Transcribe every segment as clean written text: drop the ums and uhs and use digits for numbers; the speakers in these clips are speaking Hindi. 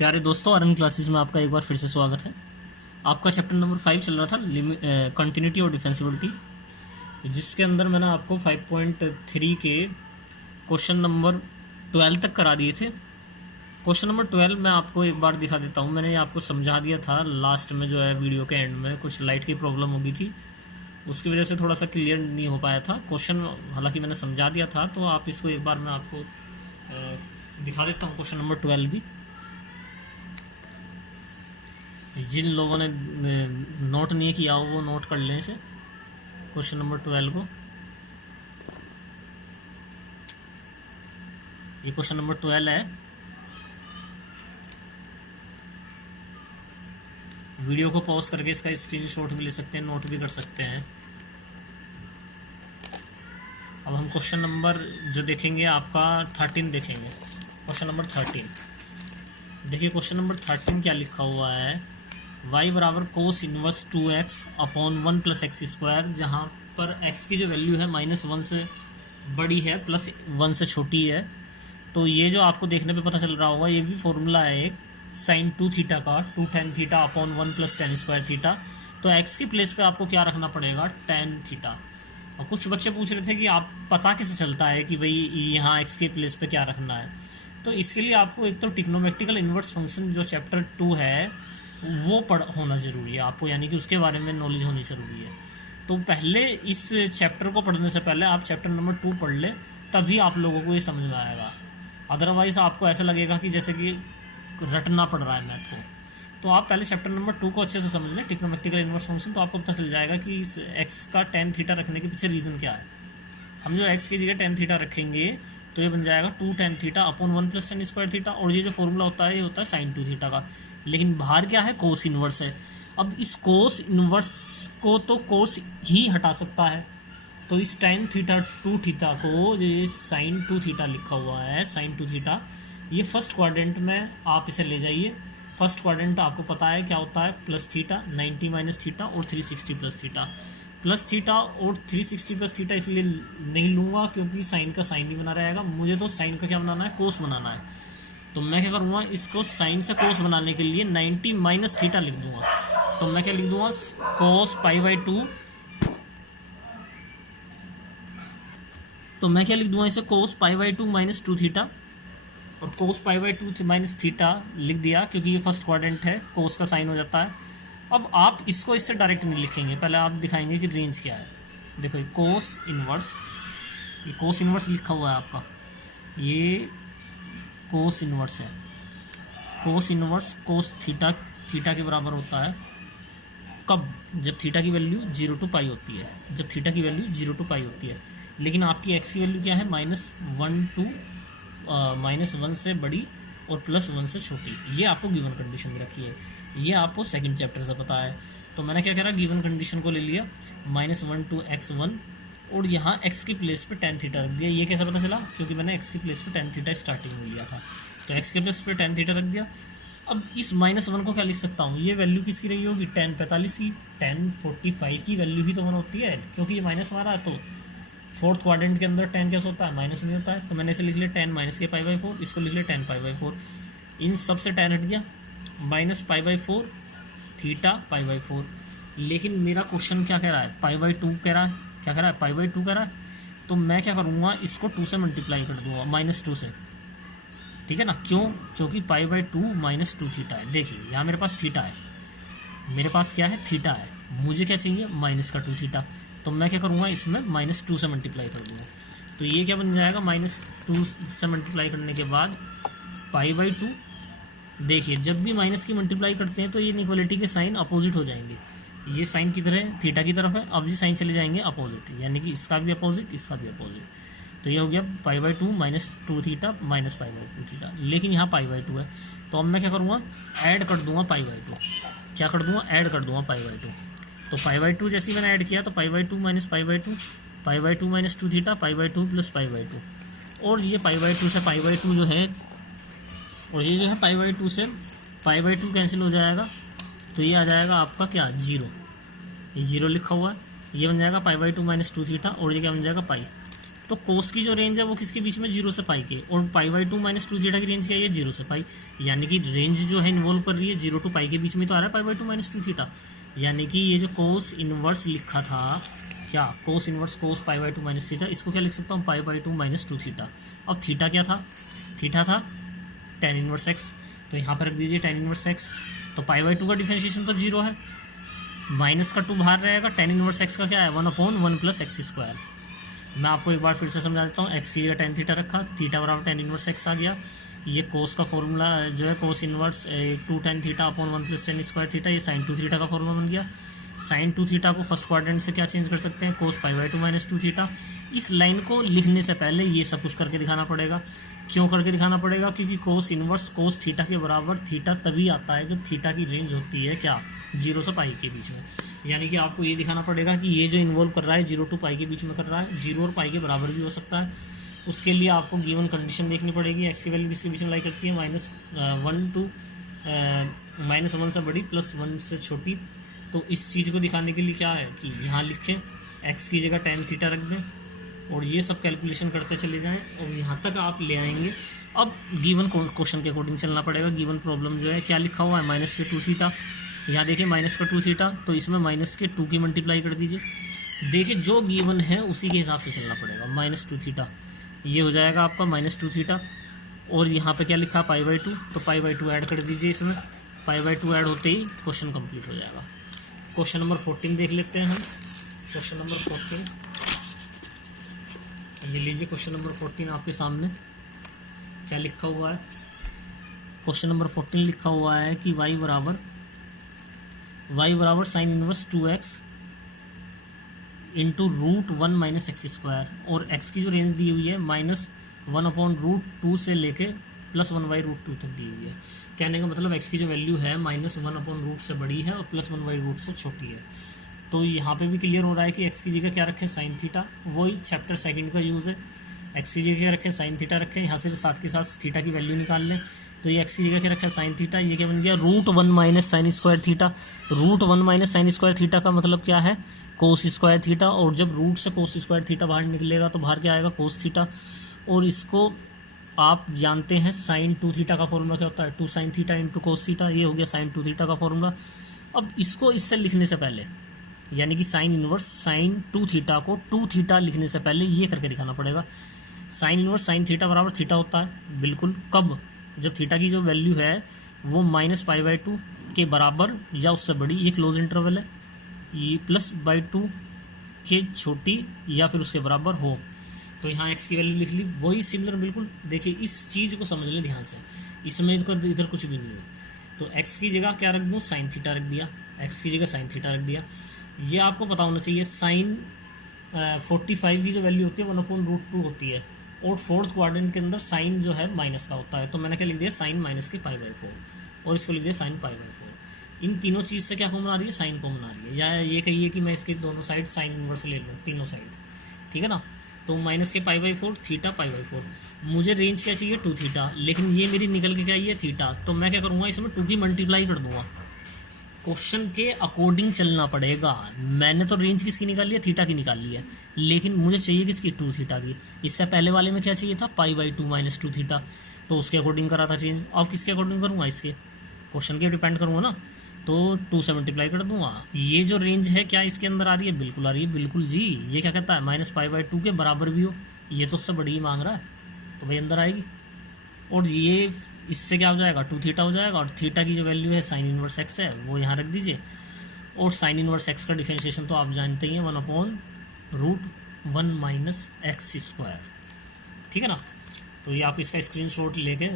प्यारे दोस्तों, आरएन क्लासेस में आपका एक बार फिर से स्वागत है। आपका चैप्टर नंबर 5 चल रहा था कंटिन्यूटी और डिफेंसिबिलिटी, जिसके अंदर मैंने आपको 5.3 के क्वेश्चन नंबर 12 तक करा दिए थे। क्वेश्चन नंबर 12 मैं आपको एक बार दिखा देता हूँ। मैंने आपको समझा दिया था लास्ट में, जो है वीडियो के एंड में कुछ लाइट की प्रॉब्लम हो गई थी, उसकी वजह से थोड़ा सा क्लियर नहीं हो पाया था क्वेश्चन। हालांकि मैंने समझा दिया था, तो आप इसको एक बार मैं आपको दिखा देता हूँ। क्वेश्चन नंबर 12 भी जिन लोगों ने नोट नहीं किया हो वो नोट कर लें इसे। क्वेश्चन नंबर 12 को, ये क्वेश्चन नंबर 12 है। वीडियो को पॉज करके इसका स्क्रीनशॉट भी ले सकते हैं, नोट भी कर सकते हैं। अब हम क्वेश्चन नंबर जो देखेंगे आपका 13 देखेंगे। क्वेश्चन नंबर 13 देखिए। क्वेश्चन नंबर 13 क्या लिखा हुआ है, y बराबर cos inverse 2x upon 1 plus x square, जहाँ पर x की जो वैल्यू है -1 से बड़ी है, +1 से छोटी है। तो ये जो आपको देखने पे पता चल रहा होगा, ये भी फॉर्मूला है एक sin 2 थीटा का, 2 tan theta upon 1 plus tan square theta. तो x की प्लेस पे आपको क्या रखना पड़ेगा, tan थीटा। और कुछ बच्चे पूछ रहे थे कि आप पता कैसे चलता है कि भाई यहाँ x की प्लेस पे क्या रखना है। तो इसके लिए आपको एक तो ट्रिग्नोमेट्रिकल इन्वर्स फंक्शन जो चैप्टर 2 है वो होना ज़रूरी है आपको, यानी कि उसके बारे में नॉलेज होनी ज़रूरी है। तो पहले इस चैप्टर को पढ़ने से पहले आप चैप्टर नंबर 2 पढ़ लें, तभी आप लोगों को ये समझ में आएगा। अदरवाइज़ आपको ऐसा लगेगा कि जैसे कि रटना पड़ रहा है मैथ को। तो आप पहले चैप्टर नंबर 2 को अच्छे से समझ लें, ट्रिग्नोमेट्रिकल इन्वर्स फंक्शन, तो आपको पता चल जाएगा कि इस एक्स का tan थीटा रखने के पीछे रीज़न क्या है। हम जो एक्स की जगह tan थीटा रखेंगे तो ये बन जाएगा 2 tan theta upon 1 plus tan square theta. और ये जो फॉर्मूला होता है ये होता है sin 2 थीटा का। लेकिन बाहर क्या है, कोस इन्वर्स है। अब इस कोस इन्वर्स को तो कोस ही हटा सकता है, तो इस tan थीटा 2 थीटा को, ये sin 2 थीटा लिखा हुआ है, sin 2 थीटा, ये फर्स्ट क्वाड्रेंट में आप इसे ले जाइए। फर्स्ट क्वाड्रेंट आपको पता है क्या होता है, प्लस थीटा, 90 माइनस थीटा और 360 प्लस थीटा। प्लस थीटा और 360 प्लस थीटा इसलिए नहीं लूँगा क्योंकि साइन का साइन ही बना रहेगा। मुझे तो साइन का क्या बनाना है, कोस बनाना है। तो मैं क्या करूँगा, इसको साइन से कोस बनाने के लिए 90 माइनस थीटा लिख दूँगा। तो मैं क्या लिख दूँगा, कोस π/2। तो मैं क्या लिख दूँगा इसे, कोस π/2 माइनस 2 थीटा। और कोस π/2 माइनस थीटा लिख दिया क्योंकि ये फर्स्ट क्वाड्रेंट है, कोस का साइन हो जाता है। अब आप इसको इससे डायरेक्ट नहीं लिखेंगे, पहले आप दिखाएंगे कि रेंज क्या है। देखो ये कोस इन्वर्स, ये कोस इन्वर्स लिखा हुआ है आपका, ये कोस इन्वर्स है। कोस इन्वर्स कोस थीटा, थीटा के बराबर होता है कब, जब थीटा की वैल्यू 0 to π होती है, जब थीटा की वैल्यू 0 to π होती है। लेकिन आपकी एक्स की वैल्यू क्या है, -1 से बड़ी और +1 से छोटी। ये आपको गिवन कंडीशन में रखी है, ये आपको सेकंड चैप्टर से पता है। तो मैंने क्या करा, गिवन कंडीशन को ले लिया, -1 to x1, और यहाँ x की प्लेस पे tan थीटा रख दिया। ये कैसे पता चला, क्योंकि मैंने x की प्लेस पे tan थीटा स्टार्टिंग में लिया था, तो x के प्लेस पे tan थीटा रख दिया। अब इस -1 को क्या लिख सकता हूँ, ये वैल्यू किसकी रही होगी, tan 45 की। tan 45 की वैल्यू ही तो 1 होती है, क्योंकि ये माइनस मारा है। तो फोर्थ क्वाड्रेंट के अंदर tan कैसे होता है, माइनस नहीं होता है। तो मैंने इसे लिख लिया tan माइनस के π/4, इसको लिख लिया tan π/4। इन सब से tan हट गया, -π/4 थीटा π/4। लेकिन मेरा क्वेश्चन क्या कह रहा है, π/2 कह रहा है। क्या कह रहा है, π/2 कह रहा है। तो मैं क्या करूँगा, इसको 2 से मल्टीप्लाई कर दूँगा, -2 से, ठीक है ना। क्यों, क्योंकि π/2 -2 थीटा है। देखिए यहाँ मेरे पास थीटा है, मेरे पास क्या है, थीटा है। मुझे क्या चाहिए, -2 थीटा। तो मैं क्या करूँगा, इसमें -2 से मल्टीप्लाई कर दूँगा। तो ये क्या बन जाएगा, -2 से मल्टीप्लाई करने के बाद π/2। देखिए जब भी माइनस की मल्टीप्लाई करते हैं तो ये इनइक्वालिटी के साइन अपोजिट हो जाएंगे। ये साइन की तरह थीटा की तरफ है, अब ये साइन चले जाएंगे अपोजिट, यानी कि इसका भी अपोजिट, इसका भी अपोजिट। तो ये हो गया π/2 -2 थीटा -π/2 थीटा। लेकिन यहाँ π/2 है, तो अब मैं क्या करूँगा, ऐड कर दूँगा π/2। क्या कर दूँगा, ऐड कर दूँगा π/2। तो π/2 जैसे मैंने ऐड किया, तो π/2 माइनस π/2, π/2 -2 थीटा, π/2 प्लस π/2। और ये π/2 से π/2 जो है, और ये जो है π/2 से π/2 कैंसिल हो जाएगा। तो ये आ जाएगा आपका क्या, 0। ये 0 लिखा हुआ है, ये बन जाएगा π/2 -2 थीटा, और ये क्या बन जाएगा, पाई। तो कोस की जो रेंज है वो किसके बीच में, 0 से पाई के, और π/2 माइनस 2 थीटा की रेंज क्या है, 0 से पाई, यानी कि रेंज जो है इन्वॉल्व कर रही है 0 to पाई के बीच में तो आ रहा है π/2 माइनस 2 थीटा। यानी कि ये जो कोस इनवर्स लिखा था, क्या cos inverse cos π/2 minus theta, इसको क्या लिख सकता हूँ, π/2 माइनस 2 थीटा। अब थीटा क्या था, थीटा था tan इनवर्स x, तो यहाँ पर रख दीजिए tan इनवर्स x। तो π/2 का डिफरेंशिएशन तो 0 है, माइनस का 2 बाहर रहेगा, tan इनवर्स x का क्या है 1/1 + x²। मैं आपको एक बार फिर से समझा देता हूँ, x की जगह tan थीटा रखा, थीटा बराबर tan इनवर्स x आ गया। ये कोस का फॉर्मूला जो है cos inverse 2 tan θ/1 + tan² theta, ये sin 2 थीटा का फॉर्मूला बन गया। sin 2 थीटा को फर्स्ट क्वाड्रेंट से क्या चेंज कर सकते हैं, कोस π/2 माइनस 2 थीटा। इस लाइन को लिखने से पहले ये सब कुछ करके दिखाना पड़ेगा। क्यों करके दिखाना पड़ेगा, क्योंकि कोस इनवर्स कोस थीटा के बराबर थीटा तभी आता है जब थीटा की रेंज होती है क्या, 0 से पाई के बीच में। यानी कि आपको ये दिखाना पड़ेगा कि ये जो इन्वॉल्व कर रहा है 0 to पाई के बीच में कर रहा है, 0 और पाई के बराबर भी हो सकता है। उसके लिए आपको गिवन कंडीशन देखनी पड़ेगी, एक्स की वैल्यू किसके बीच में लाई करती है, -1 to -1 से बड़ी +1 से छोटी। तो इस चीज़ को दिखाने के लिए क्या है कि यहाँ लिखें, एक्स की जगह tan थीटा रख दें और ये सब कैलकुलेशन करते चले जाएं और यहाँ तक आप ले आएंगे। अब गिवन क्वेश्चन के अकॉर्डिंग चलना पड़ेगा। गिवन प्रॉब्लम जो है क्या लिखा हुआ है, -2 थीटा, यहाँ देखिए -2 थीटा, तो इसमें -2 की मल्टीप्लाई कर दीजिए। देखिए जो गिवन है उसी के हिसाब से चलना पड़ेगा। -2 थीटा ये हो जाएगा आपका -2 थीटा, और यहाँ पे क्या लिखा π/2, तो π/2 ऐड कर दीजिए इसमें, π/2 ऐड होते ही क्वेश्चन कंप्लीट हो जाएगा। क्वेश्चन नंबर 14 देख लेते हैं हम। क्वेश्चन नंबर 14 ये लीजिए, क्वेश्चन नंबर 14 आपके सामने क्या लिखा हुआ है। क्वेश्चन नंबर 14 लिखा हुआ है कि y बराबर sine inverse 2x into √1 - x², और x की जो रेंज दी हुई है -1/√2 से लेके +1/√2 तक दी हुई है। कहने का मतलब x की जो वैल्यू है -1/√2 से बड़ी है और +1/√2 से छोटी है। तो यहाँ पे भी क्लियर हो रहा है कि x की जगह क्या रखें, साइन थीटा, वही चैप्टर सेकंड का यूज़ है। x की जगह क्या रखें, साइन थीटा रखें, यहाँ से साथ के साथ थीटा की वैल्यू निकाल लें। तो ये x की जगह क्या रखा है, साइन थीटा, ये क्या बन गया √1 - sin² थीटा। √1 - sin² थीटा का मतलब क्या है, cos² थीटा, और जब रूट से cos² थीटा बाहर निकलेगा तो बाहर क्या आएगा, cos थीटा। और इसको आप जानते हैं sin 2 थीटा का फॉर्मूला क्या होता है, 2 sin थीटा × cos थीटा, ये हो गया sin 2 थीटा का फॉर्मूला। अब इसको इससे लिखने से पहले, यानी कि साइन इनवर्स sin 2 थीटा को 2 थीटा लिखने से पहले ये करके दिखाना पड़ेगा। साइन इनवर्स sin थीटा बराबर थीटा होता है, बिल्कुल, कब, जब थीटा की जो वैल्यू है वो -π/2 के बराबर या उससे बड़ी, ये क्लोज इंटरवल है, ये +/2 के छोटी या फिर उसके बराबर हो। तो यहाँ x की वैल्यू लिख ली, वही सिमिलर बिल्कुल। देखिए इस चीज़ को समझ लें ध्यान से, इसमें इधर कुछ भी नहीं है। तो x की जगह क्या रख दूँ, साइन थीटा रख दिया, x की जगह साइन थीटा रख दिया। ये आपको पता होना चाहिए, साइन 45 की जो वैल्यू होती है 1/√2 होती है, और फोर्थ क्वाड्रेंट के अंदर साइन जो है माइनस का होता है। तो मैंने क्या लिख दिया, साइन -π/4, और इसको लिख दिया साइन π/4। इन तीनों चीज़ से क्या कॉमन आ रही है, साइन कॉमन आ रही है। या ये कहिए कि मैं इसके दोनों साइड साइन इनवर्स ले लूँ, तीनों साइड, ठीक है ना। तो -π/4 थीटा π/4, मुझे रेंज क्या चाहिए 2 थीटा, लेकिन ये मेरी निकल के क्या ये थीटा। तो मैं क्या करूँगा, इसमें 2 की मल्टीप्लाई कर दूँगा। क्वेश्चन के अकॉर्डिंग चलना पड़ेगा। मैंने तो रेंज किसकी निकाली है, थीटा की निकाली है, लेकिन मुझे चाहिए किसकी, 2 थीटा की। इससे पहले वाले में क्या चाहिए था, π/2 - 2 थीटा, तो उसके अकॉर्डिंग करा था चेंज। अब किसके अकॉर्डिंग करूँगा, इसके क्वेश्चन के डिपेंड करूँगा ना, तो 2 से मल्टीप्लाई कर दूँगा। ये जो रेंज है क्या इसके अंदर आ रही है, बिल्कुल आ रही है, बिल्कुल जी। ये क्या कहता है, -π/2 के बराबर भी हो, ये तो उससे बड़ी ही मांग रहा है, तो भाई अंदर आएगी। और ये इससे क्या हो जाएगा, 2 थीटा हो जाएगा, और थीटा की जो वैल्यू है साइन इनवर्स x है वो यहाँ रख दीजिए। और साइन इनवर्स x का डिफरेंशिएशन तो आप जानते ही हैं, 1/√1 - x², ठीक है ना। तो ये आप इसका स्क्रीनशॉट लेके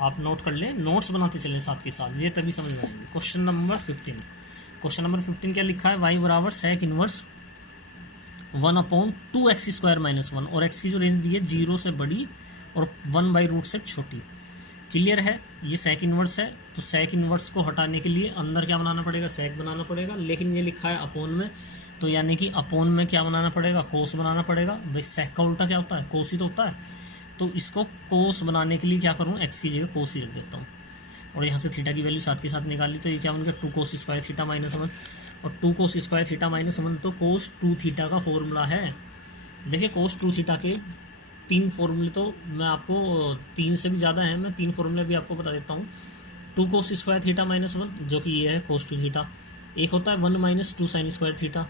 आप नोट कर लें, नोट्स बनाते चलें साथ के साथ, ये तभी समझ में आएंगे। क्वेश्चन नंबर 15 क्या लिखा है, y बराबर sec इनवर्स 1/2x² - 1, और x की जो रेंज दी है 0 से बड़ी और 1/√2 से छोटी। क्लियर है, ये सेक इनवर्स है, तो सेक इनवर्स को हटाने के लिए अंदर क्या बनाना पड़ेगा, सेक बनाना पड़ेगा, लेकिन ये लिखा है अपोन में, तो यानी कि अपोन में क्या बनाना पड़ेगा, कोस बनाना पड़ेगा। भाई सेक का उल्टा क्या होता है, कोस ही तो होता है। तो इसको कोस बनाने के लिए क्या करूँ, एक्स की जगह कोस ही रख देता हूँ, और यहाँ से थीटा की वैल्यू साथ के साथ निकाली, तो ये क्या बन गया 2 cos² θ - 1, और 2 cos² θ - 1 तो cos 2 थीटा का फॉर्मूला है। देखिए कोस टू थीटा के 3 फॉर्मूले, तो मैं आपको 3 से भी ज़्यादा है, मैं 3 फॉर्मूले भी आपको बता देता हूँ। 2 कोस स्क्वायर थीटा माइनस 1, जो कि ये है कोस टू थीटा। एक होता है 1 माइनस 2 साइन स्क्वायर थीटा,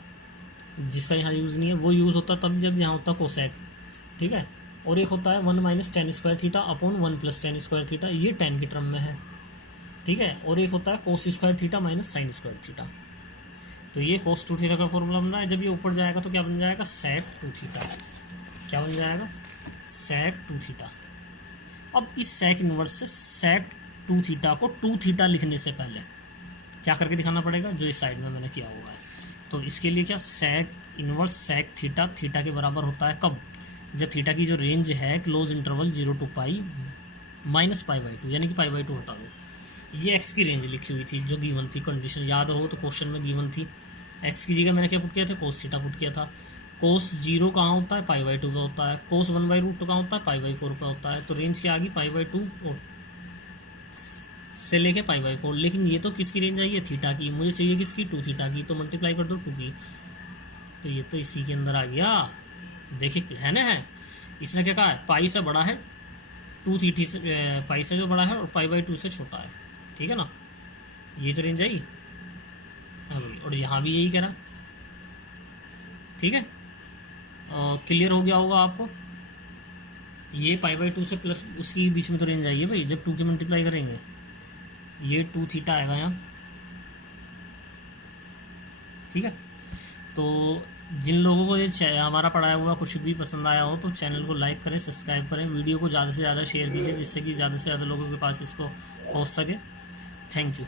जिसका यहाँ यूज़ नहीं है, वो यूज़ होता तब जब यहाँ होता कोसेक, ठीक है। और एक होता है 1 minus ten square theta upon 1 plus ten square theta, ये टेन की टर्म में है, ठीक है। और एक होता है cos square theta minus sine square theta. तो ये कोस टू थीटा का फॉर्मूला बन रहा है। जब ये ऊपर जाएगा तो क्या बन जाएगा, सेक टू थीटा। क्या बन जाएगा, सेक टू थीटा। अब इस सेक इनवर्स से सेक टू थीटा को टू थीटा लिखने से पहले क्या करके दिखाना पड़ेगा, जो इस साइड में मैंने किया हुआ है। तो इसके लिए क्या, sec inverse sec theta, theta के बराबर होता है कब, जब थीटा की जो रेंज है close interval 0 to pi minus pi by 2, यानी कि पाई बाई 2 हटा दो। ये एक्स की रेंज लिखी हुई थी जो गिवन थी, कंडीशन याद हो तो क्वेश्चन में गिवन थी। एक्स की जगह मैंने क्या पुट किया था, कोस थीटा पुट किया था। कोस 0 कहाँ होता है, पाई बाई 2 पे होता है। कोस 1/√2 कहाँ होता है, पाई बाई 4 पे होता है। तो रेंज क्या आ गई, पाई बाई 2 से लेके पाई बाई 4। लेकिन ये तो किसकी रेंज आई है, थीटा की। मुझे चाहिए किसकी, टू थीटा की। तो मल्टीप्लाई कर दो 2 की, तो ये तो इसी के अंदर आ गया। देखिए है ना, है इसने क्या कहा है, पाई से बड़ा है, टू थीटी से, पाई से जो बड़ा है, और पाई बाई 2 से छोटा है, ठीक है ना। ये तो रेंज आई। हाँ भाई, और यहाँ भी यही करा, ठीक है। क्लियर हो गया होगा आपको। ये पाई बाई 2 से प्लस उसकी बीच में तो रेंज आई है भाई, जब 2 की मल्टीप्लाई करेंगे ये 2 थीटा आएगा यहाँ, ठीक है। तो जिन लोगों को ये हमारा पढ़ाया हुआ कुछ भी पसंद आया हो तो चैनल को लाइक करें, सब्सक्राइब करें, वीडियो को ज़्यादा से ज़्यादा शेयर कीजिए, जिससे कि ज़्यादा से ज़्यादा लोगों के पास इसको पहुंच सके। Thank you.